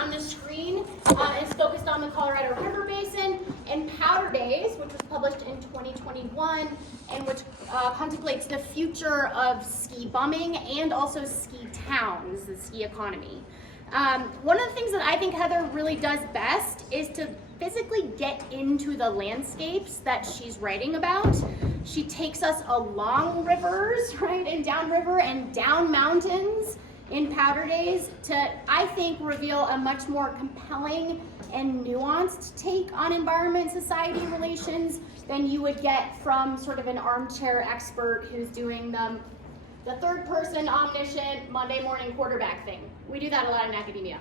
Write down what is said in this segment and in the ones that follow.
on the screen is focused on the Colorado River Basin, and Powder Days, which was published in 2021, and which contemplates the future of ski bumming and also ski towns, the ski economy. One of the things that I think Heather really does best is to physically get into the landscapes that she's writing about. She takes us along rivers, right, and downriver and down mountains in Powder Days to, I think, reveal a much more compelling and nuanced take on environment-society relations than you would get from sort of an armchair expert who's doing the third-person omniscient Monday morning quarterback thing. We do that a lot in academia.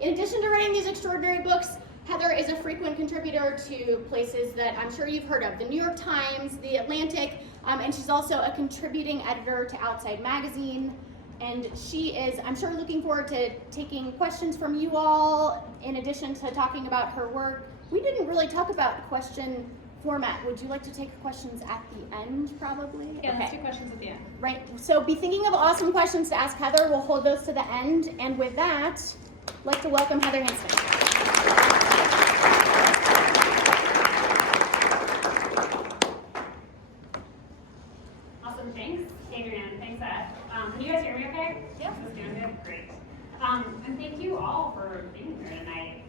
In addition to writing these extraordinary books, Heather is a frequent contributor to places that I'm sure you've heard of, the New York Times, the Atlantic, and she's also a contributing editor to Outside Magazine. And she is, I'm sure, looking forward to taking questions from you all, in addition to talking about her work. We didn't really talk about question format. Would you like to take questions at the end, probably? Yeah, okay. Let's do questions at the end. Right, so be thinking of awesome questions to ask Heather. We'll hold those to the end. And with that, I'd like to welcome Heather Hanson. Awesome, thanks. Adrian, thanks, Ed. Can you guys hear me okay? Yeah. This is good? Great. And thank you all for being here tonight.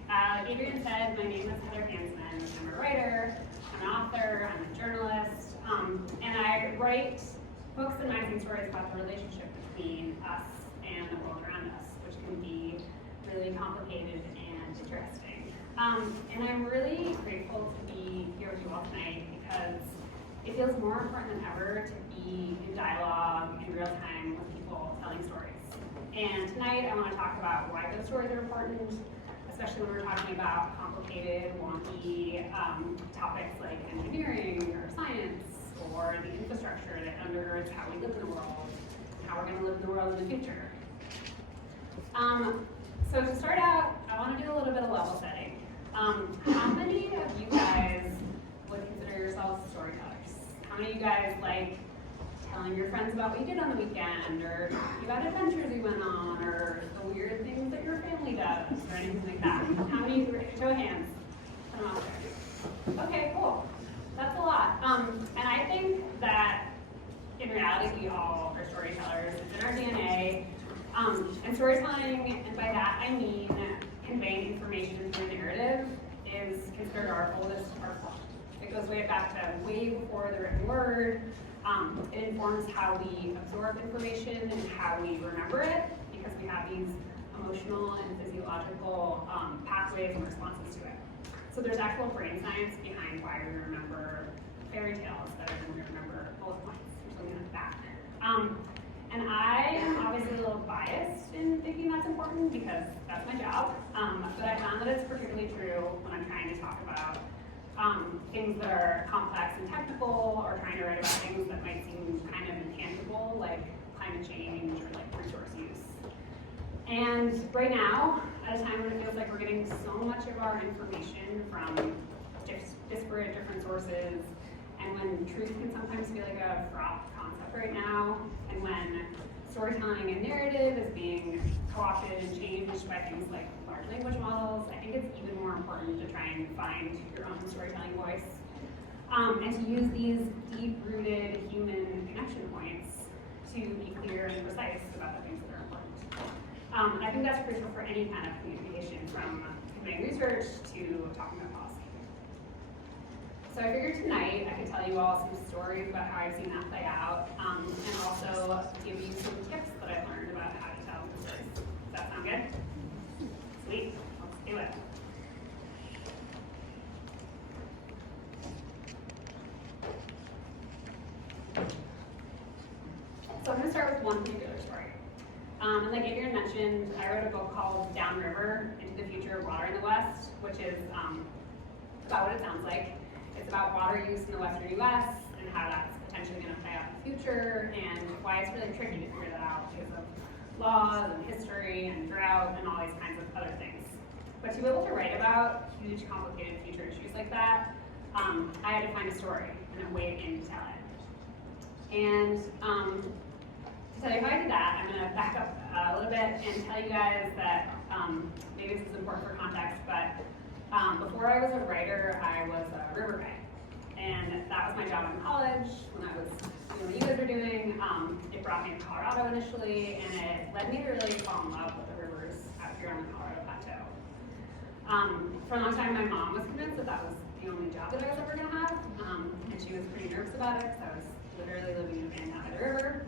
Adrian said, my name is Heather Hanson. I'm a writer, I'm an author, I'm a journalist, and I write books and magazine stories about the relationship between us and the world around us, which can be really complicated and interesting. And I'm really grateful to be here with you all tonight because it feels more important than ever to be in dialogue in real time with people telling stories. And tonight I want to talk about why those stories are important, especially when we're talking about complicated, wonky topics like engineering or science or the infrastructure that undergirds how we live in the world, and how we're going to live in the world in the future. So to start out, I want to do a little bit of level setting. How many of you guys would consider yourselves storytellers? How many of you guys like telling your friends about what you did on the weekend, or you had adventures you went on, or the weird things that your family does, or anything like that? How many of you, show of hands, put them out there. Okay, cool. That's a lot. And I think that in reality we all are storytellers. It's in our DNA. And storytelling, and by that I mean conveying information through narrative, is considered our oldest art form. It goes way back to way before the written word. It informs how we absorb information and how we remember it, because we have these emotional and physiological pathways and responses to it. So there's actual brain science behind why we remember fairy tales better than we remember bullet points or something like that. And I am obviously a little biased in thinking that's important because that's my job, but I found that it's particularly true when I'm trying to talk about things that are complex and technical, or trying to write about things that might seem kind of intangible, like climate change or like resource use. And right now, at a time when it feels like we're getting so much of our information from disparate different sources, and when truth can sometimes feel like a fraught concept right now, and when storytelling and narrative is being co-opted and changed by things like large language models, I think it's even more important to try and find your own storytelling voice, and to use these deep-rooted human connection points to be clear and precise about the things that are important. And I think that's crucial for any kind of communication, from conveying research to talking about policy. So I figured tonight I could tell you all some stories about how I've seen that play out, and also give you some tips that I've learned about how to tell the stories. Does that sound good? Sweet, let's do it. So I'm going to start with one particular story. And like Adrian mentioned, I wrote a book called Downriver, Into the Future of Water in the West, which is about what it sounds like. It's about water use in the western U.S. and how that's potentially going to play out in the future, and why it's really tricky to figure that out because of laws and history and drought and all these kinds of other things. But to be able to write about huge, complicated future issues like that, I had to find a story and a way in to tell it. And to tell you how I did that, I'm going to back up a little bit and tell you guys that Maybe this is important for context, but before I was a writer, I was a river guide. And that was my job in college when I was doing what you guys are doing. It brought me to Colorado initially, and it led me to really fall in love with the rivers out here on the Colorado Plateau. For a long time, my mom was convinced that that was the only job that I was ever going to have, and she was pretty nervous about it because I was literally living in a van down by the river.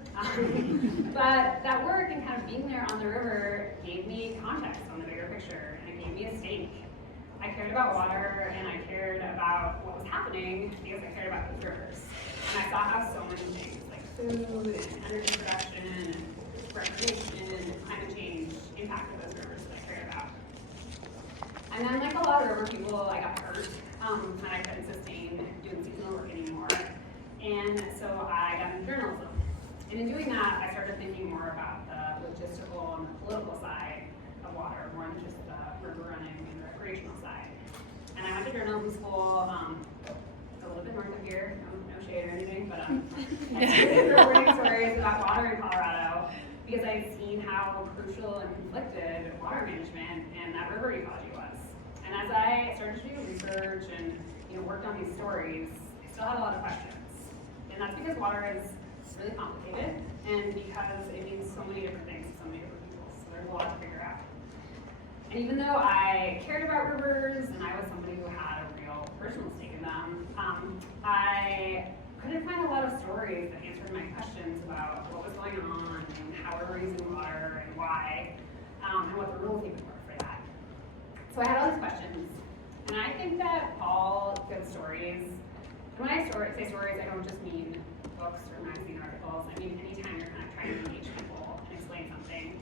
But that work and kind of being there on the river gave me context on the bigger picture, and it gave me a stake. I cared about water, and I cared about what was happening because I cared about those rivers. And I saw how so many things, like food and energy production and recreation and climate change impacted those rivers that I cared about. And then, like a lot of river people, I got hurt, and I couldn't sustain doing seasonal work anymore. And so I got into journalism. And in doing that, I started thinking more about the logistical and the political side of water, more than just the river running and the recreational side. And I went to journalism school, a little bit north of here, no shade or anything, but I started reporting stories about water in Colorado because I had seen how crucial and conflicted water management and that river ecology was. And as I started to do research and worked on these stories, I still had a lot of questions. And that's because water is really complicated and because it means so many different things to so many different people. So there's a lot to figure out. And even though I cared about rivers and I was somebody who had a real personal stake in them, I couldn't find a lot of stories that answered my questions about what was going on and how we were using water and why, and what the rules even were for that. So I had all these questions. And I think that all good stories, and when I say stories, I don't just mean books or magazine articles. I mean anytime you're kind of trying to engage people and explain something.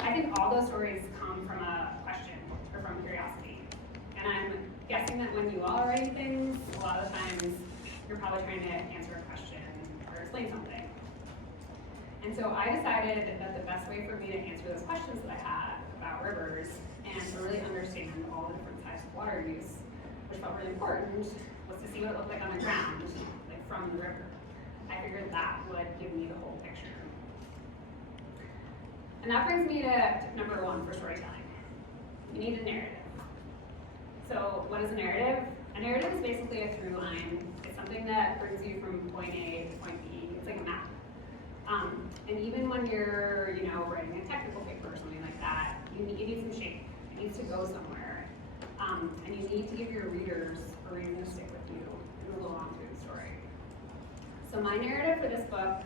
I think all those stories come from a question or from curiosity. And I'm guessing that when you all are writing things, a lot of the times you're probably trying to answer a question or explain something. And so I decided that the best way for me to answer those questions that I had about rivers and to really understand all the different types of water use, which felt really important, was to see what it looked like on the ground, like from the river. I figured that would give me the whole picture. And that brings me to tip number 1 for storytelling. You need a narrative. So what is a narrative? A narrative is basically a through line. It's something that brings you from point A to point B. It's like a map. And even when you're, writing a technical paper or something like that, you need some shape. It needs to go somewhere. And you need to give your readers a reason to stick with you and move along through the story. So my narrative for this book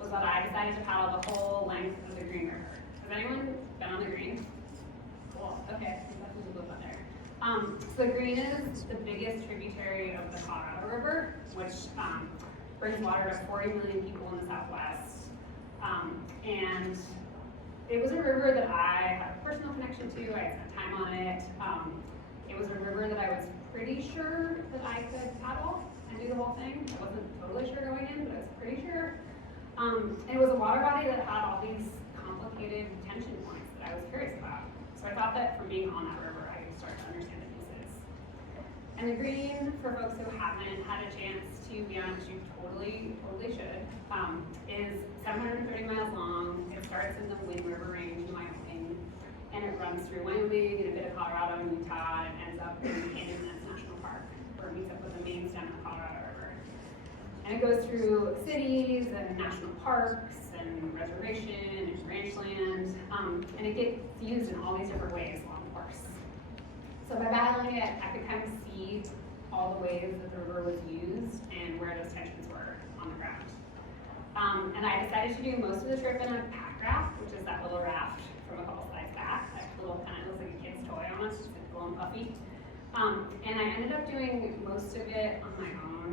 was that I decided to paddle the whole length of the Green River. Has anyone been on the Green? Cool, okay, that's a blue up there. So the Green is the biggest tributary of the Colorado River, which brings water to 40 million people in the Southwest. And it was a river that I had a personal connection to. I had spent time on it. It was a river that I was pretty sure that I could paddle and do the whole thing. I wasn't totally sure going in, but I was pretty sure. And it was a water body that had all these complicated tension points that I was curious about. So I thought that from being on that river, I could start to understand the pieces. And the Green, for folks who haven't had a chance to be on, which you totally should, is 730 miles long. It starts in the Wind River Range in Wyoming, and it runs through Wyoming and a bit of Colorado and Utah, and ends up in Canyonlands National Park, where it meets up with the main stem of the Colorado River. And it goes through cities and national parks and reservation and ranch land, and it gets used in all these different ways along the course. So by battling it, I could kind of see all the ways that the river was used and where those tensions were on the ground. And I decided to do most of the trip in a pack raft, which is that little raft from a couple slides back, that little kind of looks like a kid's toy almost, just like little and puffy. And I ended up doing most of it on my own.